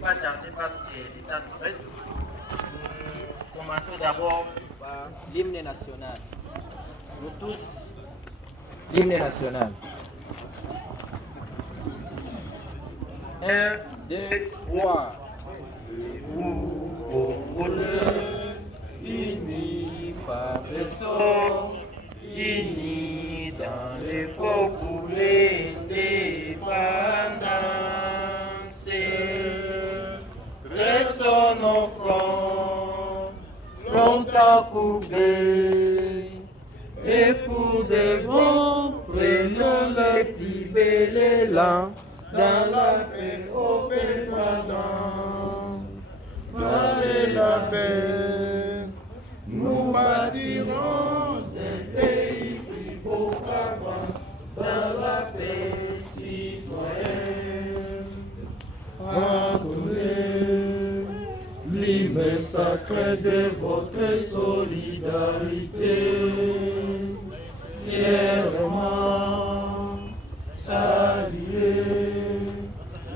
pas tarder parce que le temps nous reste. Nous commençons d'abord par l'hymne national. Nous tous, l'hymne national. 1, 2, 3. Vous, Congolais, unis par le sang, unis dans l'effort pour l'indépendance. Restons nos fronts, longtemps courbés, et pour de bon, prenons les plus belles élans dans la paix au pendant. Dans la paix, nous bâtirons un pays plus beau qu'avant, dans la paix citoyenne. Pardonnez l'hymne sacré de votre solidarité. Fièrement saluez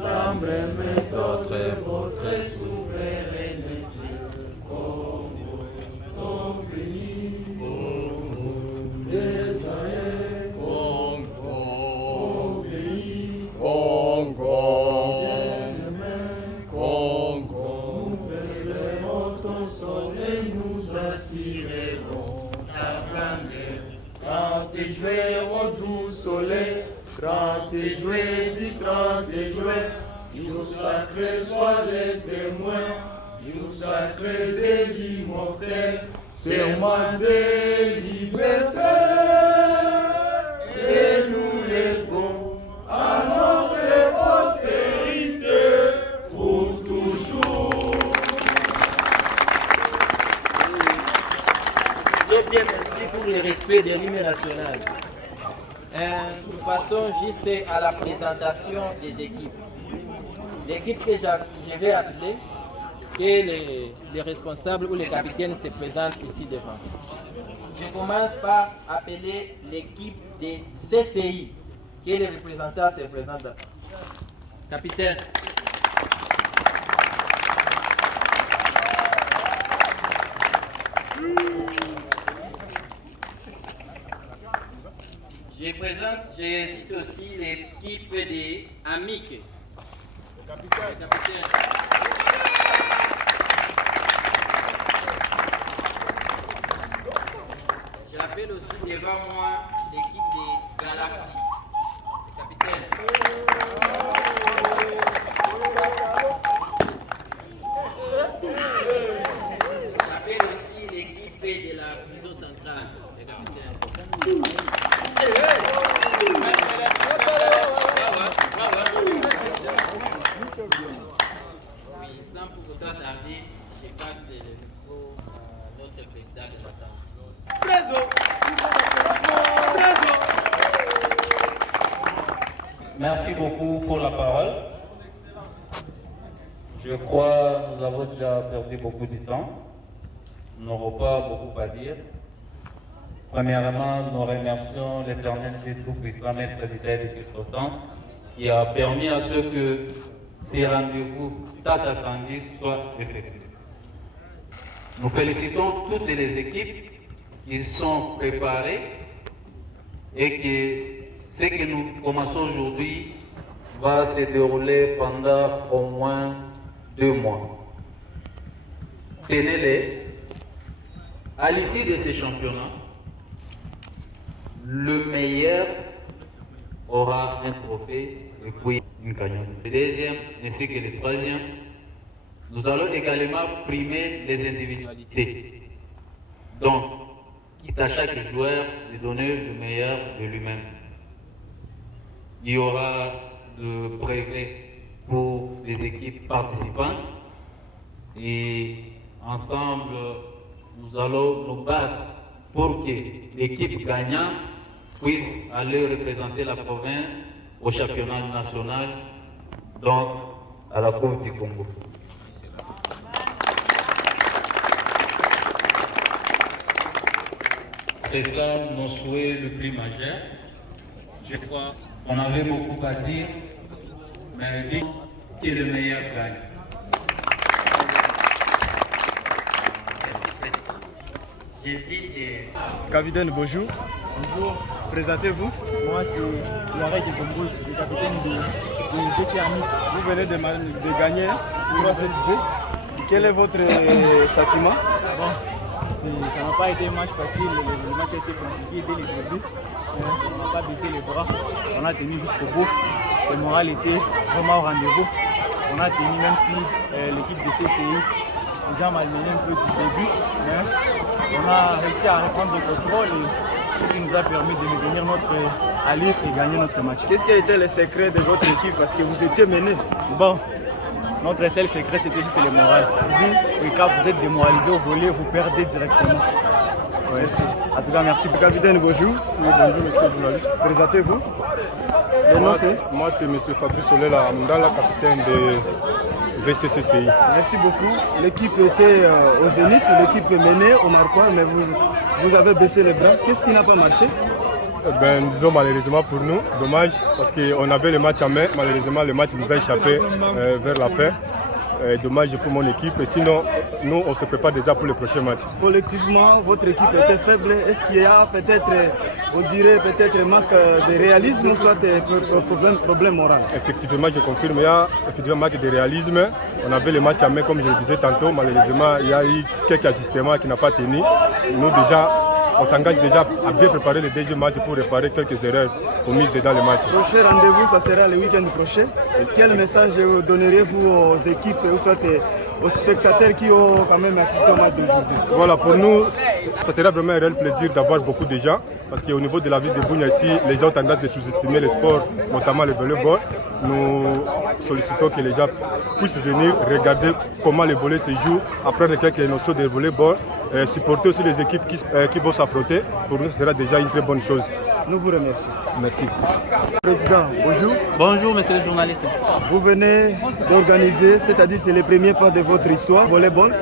la même méthode de votre souveraineté. Congo, ton pays, Congo, désaïe, Congo, ton pays, Congo, bien-aimé, Congo, nous élèverons ton sol et nous assurerons ta grandeur. 30 juillet au doux soleil, 30 juillet du 30 juillet, jour sacré soit les témoins, jour sacré de l'immortel, serment de liberté, et nous lèvons à notre postérité pour toujours. Bien, merci pour le respect de l'hymne national. Nous passons juste à la présentation des équipes. L'équipe que je vais appeler, et les responsables ou les capitaines se présentent ici devant. Je commence par appeler l'équipe des CCI, que les représentants se présentent. Capitaine. Je cite aussi l'équipe des AMIC. Le capitaine. J'appelle aussi devant moi l'équipe des Galaxies. Le capitaine. J'appelle aussi l'équipe de la prison centrale. Le capitaine. Oui, sans pour autant tarder, je passe le micro à notre président de l'attente. Merci beaucoup pour la parole. Je crois que nous avons déjà perdu beaucoup de temps. Nous n'aurons pas beaucoup à dire. Premièrement, nous remercions l'Éternel Dieu Tout-Puissant, Maître des telles circonstances, qui a permis à ce que ces rendez-vous tant attendus soient effectués. Nous félicitons toutes les équipes qui sont préparées et que ce que nous commençons aujourd'hui va se dérouler pendant au moins 2 mois. Tenez-les, à l'issue de ces championnats, le meilleur aura un trophée et puis une cagnotte. Le deuxième ainsi que le troisième, nous allons également primer les individualités. Donc, quitte à chaque joueur de donner le meilleur de lui-même. Il y aura de brevets pour les équipes participantes et ensemble, nous allons nous battre pour que l'équipe gagnante puisse aller représenter la province au championnat national, donc à la Coupe du Congo. C'est ça mon souhait le plus majeur. Je crois qu'on avait beaucoup à dire, mais dit que le meilleur gagne. Je vis et... Capitaine, bonjour. Bonjour, Présentez-vous. moi c'est Loarec et Gombos, je suis capitaine de DC Army. Vous venez de gagner 3-7-2. Quel est votre sentiment? Bon, ça n'a pas été un match facile, le match a été compliqué dès le début. On n'a pas baissé les bras, on a tenu jusqu'au bout. Le moral était vraiment au rendez-vous. On a tenu même si l'équipe de CCI nous a malmené un peu du début, mais on a réussi à reprendre le contrôle et ce qui nous a permis de maintenir notre allure et gagner notre match. Qu'est-ce qui a été le secret de votre équipe parce que vous étiez mené? Bon, notre seul secret c'était juste le moral. Et quand vous êtes démoralisé au volet, vous perdez directement. Ouais. Merci. En tout cas, merci. Capitaine, bonjour. Oui, bonjour monsieur le journaliste. Présentez-vous. Le nom c'est? Moi c'est monsieur Fabrice Solela Amdala, capitaine de VCCCI. Merci beaucoup. L'équipe était au Zénith, l'équipe menée au Maroc, mais vous avez baissé les bras. Qu'est-ce qui n'a pas marché? Disons malheureusement pour nous, dommage parce qu'on avait le match en main. Malheureusement le match nous a échappé vers la fin. Dommage pour mon équipe. Et sinon, nous on se prépare déjà pour le prochain match. Collectivement, votre équipe était faible. Est-ce qu'il y a peut-être, on dirait peut-être manque de réalisme ou soit problème moral? Effectivement, je confirme, il y a effectivement manque de réalisme. On avait le match en main comme je le disais tantôt. Malheureusement, il y a eu quelques ajustements qui n'ont pas tenu. Nous déjà, on s'engage déjà à bien préparer le deuxième match pour réparer quelques erreurs commises dans le match. Prochain rendez-vous, ça sera le week-end prochain. Quel message donneriez-vous aux équipes ou soit aux spectateurs qui ont quand même assisté au match d'aujourd'hui? Voilà, pour nous, ça sera vraiment un réel plaisir d'avoir beaucoup de gens parce qu'au niveau de la ville de Bunia ici, les gens ont tendance à sous-estimer le sport, notamment le volleyball. Nous sollicitons que les gens puissent venir regarder comment le volley se joue, apprendre quelques notions de volleyball, supporter aussi les équipes qui vont s'affronter. Pour nous, ce sera déjà une très bonne chose. Nous vous remercions. Merci. Président, bonjour. Bonjour, monsieur le journaliste. Vous venez d'organiser, c'est-à-dire c'est le premier pas de votre histoire, volleyball.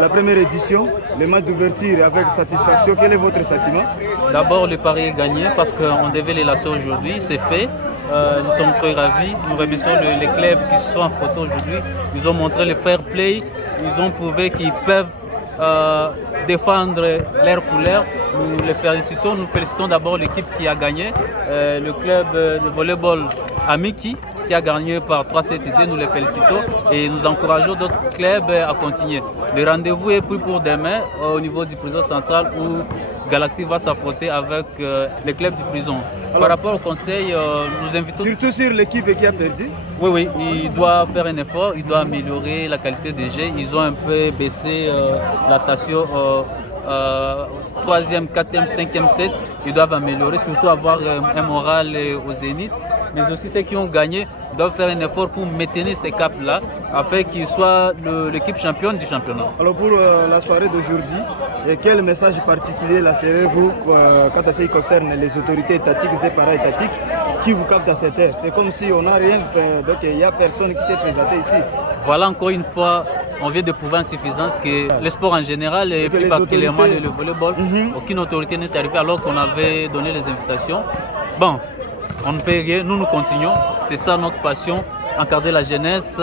La première édition, le match d'ouverture avec satisfaction. Quel est votre sentiment? D'abord, le pari est gagné parce qu'on devait les lasser aujourd'hui, c'est fait. Nous sommes très ravis. Nous remercions les clubs qui se sont affrontés aujourd'hui. Ils ont montré le fair play. Ils ont prouvé qu'ils peuvent défendre leurs couleurs. Nous les félicitons. Nous félicitons d'abord l'équipe qui a gagné, le club de volleyball Amiki qui a gagné par 3-7-2. Nous les félicitons et nous encourageons d'autres clubs à continuer. Le rendez-vous est pris pour demain au niveau du prison central où Galaxy va s'affronter avec les clubs du prison. Par rapport au conseil, nous invitons... Surtout sur l'équipe qui a perdu? Oui, il doit faire un effort, il doit améliorer la qualité des jeux. Ils ont un peu baissé la tension 3e, 4e, 5e set. Ils doivent améliorer, surtout avoir un moral au zénith. Mais aussi ceux qui ont gagné doivent faire un effort pour maintenir ces caps-là afin qu'ils soient l'équipe championne du championnat. Alors pour la soirée d'aujourd'hui, quel message particulier lancerez-vous quant à ce qui concerne les autorités étatiques et para-étatiques qui vous captent à cette heure? C'est comme si on n'a rien, donc il n'y a personne qui s'est présenté ici. Voilà encore une fois, on vient de prouver en suffisance que le sport en général et plus particulièrement le volleyball, aucune autorité n'est arrivée alors qu'on avait donné les invitations. Bon, on ne peut rien, nous continuons, c'est ça notre passion, encadrer la jeunesse,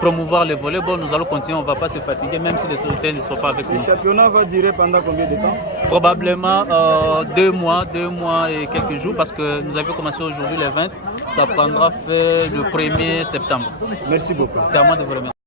promouvoir le volleyball, nous allons continuer, on ne va pas se fatiguer même si les autorités ne sont pas avec nous. Le championnat va durer pendant combien de temps? Probablement 2 mois et quelques jours parce que nous avions commencé aujourd'hui les 20, ça prendra fin le 1er septembre. Merci beaucoup. C'est à moi de vous remercier.